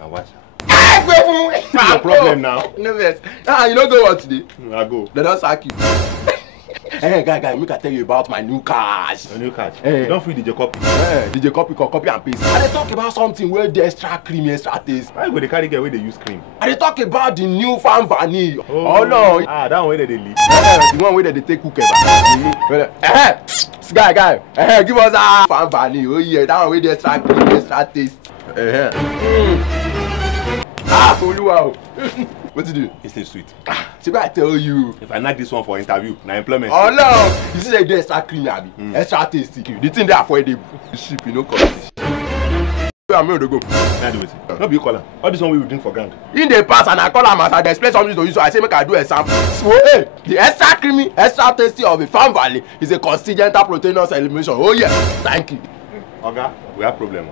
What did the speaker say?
And watch. What's your problem now? No vex. You don't go what today? I go. They don't sack you. Hey, guy, make I tell you about my new cash. Your new cash? Hey. You don't free DJ copy. DJ copy and paste. And they talk about something where the extra creamy, extra taste. Why go they carry get where they use cream? And they talk about the new farm vanilla. Oh no. Ah, that one where they leave. The one where they take cook guy, give us a farm vanilla. Oh yeah, that one where the extra creamy, extra taste. Wow. What to do? It's still sweet. See what I tell you. If I knock this one for interview, now employment. Oh no! You see like the extra creamy, extra tasty. The thing they affordable. Ship, you know, cost. I'm going to go. Now do it. Not be caller. All this one we will drink for gang. In the past, and I call him as I explain something to you, so I say make I do a sample. So hey, the extra creamy, extra tasty of the Farm Valley is a constituent proteinous elimination. Oh yeah, thank you. Okay, we have problem.